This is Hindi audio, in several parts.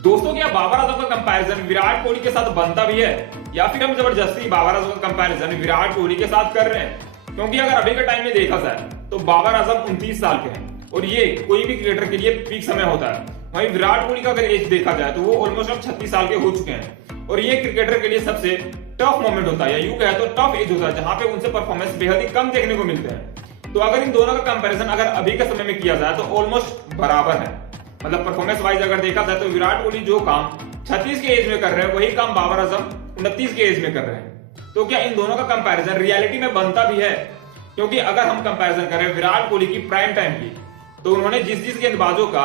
दोस्तों क्या बाबर आजम का कंपैरिजन विराट कोहली के साथ बनता भी है या फिर हम जबरदस्ती बाबर आजम का कंपैरिजन विराट कोहली के साथ कर रहे हैं? क्योंकि अगर अभी के टाइम में देखा जाए तो बाबर आजम 29 साल के हैं और ये कोई भी क्रिकेटर के लिए पीक समय होता है। वहीं विराट कोहली का अगर एज देखा जाए तो वो ऑलमोस्ट अब 36 साल के हो चुके हैं और ये क्रिकेटर के लिए सबसे टफ मोमेंट होता है या यूं कहे तो टफ एज होता है जहां पे उनसे परफॉर्मेंस बेहद ही कम देखने को मिलते हैं। तो अगर इन दोनों का कंपैरिजन अगर अभी के समय में किया जाए तो ऑलमोस्ट बराबर है। मतलब परफॉर्मेंस वाइज अगर देखा जाए तो विराट कोहली जो काम 36 के एज में कर रहे हैं वही काम बाबर आजम 29 के एज में कर रहे हैं। तो क्या इन दोनों का कंपैरिजन रियलिटी में बनता भी है? क्योंकि अगर हम कंपैरिजन करें विराट कोहली की प्राइम टाइम की तो उन्होंने जिस गेंदबाजों का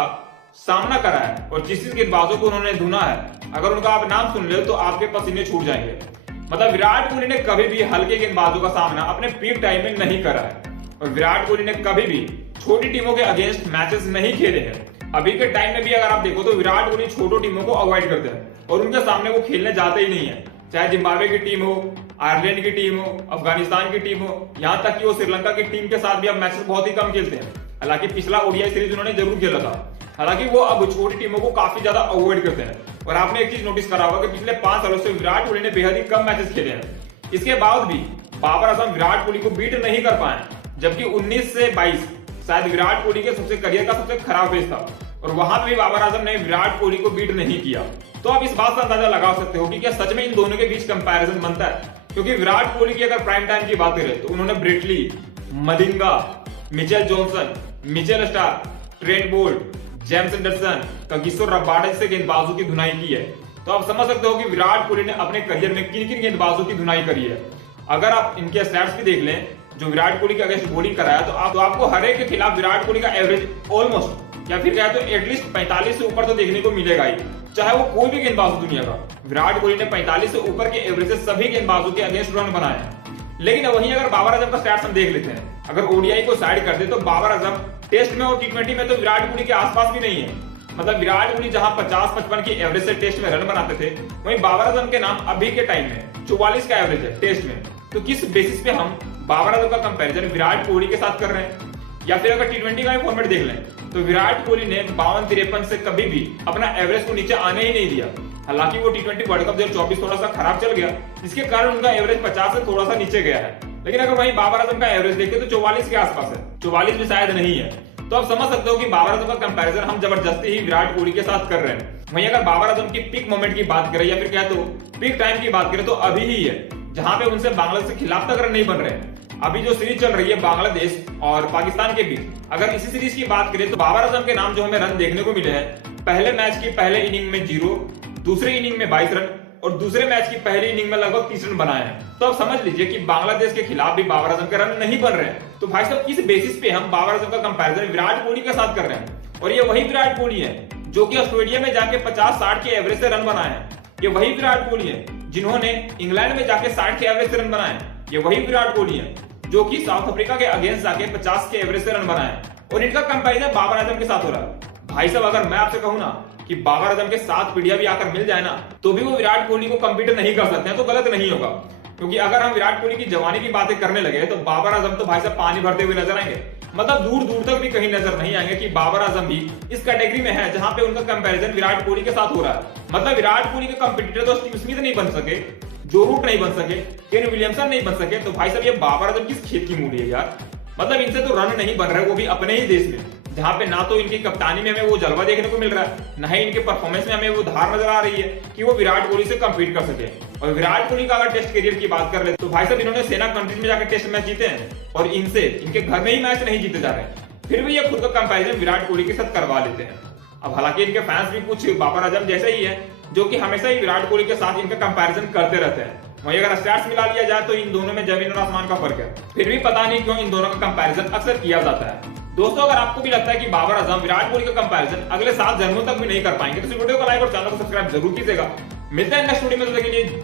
सामना करा है और जिस गेंदबाजों को उन्होंने धुना है, अगर उनका आप नाम सुन ले तो आपके पसीने छूट जाएंगे। मतलब विराट कोहली ने कभी भी हल्के गेंदबाजों का सामना अपने पीक टाइम में नहीं करा है और विराट कोहली ने कभी भी छोटी टीमों के अगेंस्ट मैचेस नहीं खेले हैं। अभी के टाइम में भी अगर आप देखो तो विराट कोहली छोटो टीमों को अवॉइड करते हैं और उनके सामने वो खेलने जाते ही नहीं है। चाहे जिम्बाब्वे की टीम हो, आयरलैंड की टीम हो, अफगानिस्तान की टीम हो, यहाँ तक कि वो श्रीलंका की टीम के साथ भी अब मैचेस बहुत ही कम खेलते हैं। हालांकि पिछला ओडीआई सीरीज उन्होंने जरूर खेला था। हालांकि वो अब छोटी टीमों को काफी ज्यादा अवॉइड करते हैं। और आपने एक चीज नोटिस करा होगा कि पिछले 5 सालों से विराट कोहली ने बेहद ही कम मैचेस खेले हैं। इसके बाद भी बाबर आजम विराट कोहली को बीट नहीं कर पाए, जबकि 19 से 22 शायद विराट कोहली के सबसे करियर का सबसे खराब फेज था और वहां पे भी बाबर आजम ने विराट कोहली को बीट नहीं किया। तो आप इस बात से अंदाजा लगा सकते हो कि क्या सच में इन दोनों के बीच कंपैरिजन बनता है? क्योंकि विराट कोहली की अगर प्राइम टाइम की बात करें तो उन्होंने Brett Lee, Malinga, Mitchell Johnson, Mitchell star, Trent Boult, James Anderson, Kagiso Rabada जैसे गेंदबाजों की धुनाई की है। तो आप समझ सकते हो कि विराट कोहली ने अपने करियर में किन किन गेंदबाजों की धुनाई करी है। अगर आप इनके स्टैट्स भी देख लें जो विराट कोहली के अगेंस्ट बॉलिंग कराया तो आपको हर एक के खिलाफ विराट कोहली का एवरेज ऑलमोस्ट या फिर कहे तो एटलीस्ट 45 से ऊपर तो देखने को मिलेगा ही, चाहे वो कोई भी गेंदबाज हो दुनिया का। विराट कोहली ने 45 से ऊपर के एवरेज से सभी गेंदबाजों के अगेंस्ट रन बनाए हैं। लेकिन वहीं अगर बाबर आजम का स्टैट्स हम देख लेते हैं, अगर ओडीआई को साइड कर दे तो बाबर आजम टेस्ट में और टी20 में तो विराट कोहली के आसपास भी नहीं है। मतलब विराट कोहली जहां 50-55 की एवरेज से टेस्ट में रन बनाते थे, वहीं बाबर आजम के नाम अभी के टाइम में 44 का एवरेज है टेस्ट में। तो किस बेसिस पे हम बाबर आजम का कंपैरिजन विराट कोहली के साथ कर रहे हैं? या फिर अगर टी20 का फॉर्मेट देख लें तो विराट कोहली ने 52-53 से कभी भी अपना एवरेज को नीचे आने ही नहीं दिया। हालांकि वो टी20 वर्ल्ड कप 2024 थोड़ा सा खराब चल गया, जिसके कारण उनका एवरेज 50 से थोड़ा सा नीचे गया है। लेकिन अगर वहीं बाबर आजम का एवरेज देखें तो 44 के आसपास है, 44 भी शायद नहीं है। तो आप समझ सकते हो कि बाबर आजम का कंपैरिजन हम जबरदस्ती ही विराट कोहली के साथ कर रहे हैं। वहीं अगर बाबर आजम की पीक मोमेंट की बात करें या फिर क्या तो पीक टाइम की बात करें तो अभी ही है जहां पे उनसे बांग्लादेश के खिलाफ तक रन नहीं बन रहे हैं। अभी जो सीरीज चल रही है बांग्लादेश और पाकिस्तान के बीच, अगर इसी सीरीज की बात करें तो बाबर आजम के नाम जो हमें रन देखने को मिले हैं, पहले मैच की पहले इनिंग में 0, दूसरे इनिंग में 22 रन और दूसरे मैच की पहली इनिंग में लगभग 30 रन बनाए हैं। तो आप समझ लीजिए कि बांग्लादेश के खिलाफ भी बाबर आजम के रन नहीं बन रहे हैं। तो भाई साहब किस बेसिस पे हम बाबर आजम का कंपैरिजन विराट कोहली के साथ कर रहे हैं? और ये वही विराट कोहली है जो कि ऑस्ट्रेलिया में जाके 50-60 के एवरेज से रन बनाए हैं। ये वही विराट कोहली है जिन्होंने इंग्लैंड में जाके 60 के एवरेज से रन बनाए। ये वही विराट कोहली है जो कि साउथ अफ्रीका के अगेंस्ट जाके 50 के एवरेज से रन बनाए और इनका कंपैरिजन बाबर आजम के साथ हो रहा है। भाई साहब अगर मैं आपसे कहूं ना कि बाबर आजम के 7 पीढ़ियां भी आकर मिल जाए ना तो भी वो विराट कोहली को कम्पीट नहीं कर सकते हैं, तो गलत नहीं होगा। क्योंकि अगर हम विराट कोहली की जवानी की बातें करने लगे तो बाबर आजम तो भाई साहब पानी भरते हुए नजर आएंगे। मतलब दूर दूर तक भी कहीं नजर नहीं आएंगे कि बाबर आजम भी इस कैटेगरी में है जहां पे उनका कंपैरिजन विराट कोहली के साथ हो रहा है। मतलब विराट कोहली के कंपटीटर तो स्टीव स्मिथ नहीं बन सके, जो रूट नहीं बन सके, केन विलियमसन नहीं बन सके, तो भाई साहब ये बाबर आजम किस खेत की मूड़ी है यार। मतलब इनसे तो रन नहीं बन रहे, वो भी अपने ही देश में, जहां पे ना तो इनकी कप्तानी में हमें वो जलवा देखने को मिल रहा है, ना ही इनके परफॉर्मेंस में हमें वो धार नजर आ रही है कि वो विराट कोहली से कंपीट कर सके। और विराट कोहली का अगर टेस्ट करियर की बात कर ले तो भाई साहब इन्होंने सेना कंट्रीज में जाकर टेस्ट मैच जीते हैं और इनसे इनके घर में ही मैच नहीं जीते जा रहे, फिर भी ये खुद का कंपैरिजन विराट कोहली के साथ करवा लेते हैं। अब हालांकि इनके फैंस भी कुछ बाबर आजम जैसे ही है जो कि हमेशा ही विराट कोहली के साथ इनका कंपैरिजन करते रहते हैं। वहीं अगर स्टैट्स मिला लिया जाए तो इन दोनों में जमीन और आसमान का फर्क है, फिर भी पता नहीं क्यों इन दोनों का कंपैरिजन अक्सर किया जाता है। दोस्तों अगर आपको भी लगता है कि बाबर आजम विराट कोहली का कंपैरिजन अगले 7 जन्मों तक भी नहीं कर पाएंगे तो इस वीडियो को लाइक और चैनल को सब्सक्राइब जरूर कीजिएगा। मिलते हैं नेक्स्ट वीडियो में, तब तक के लिए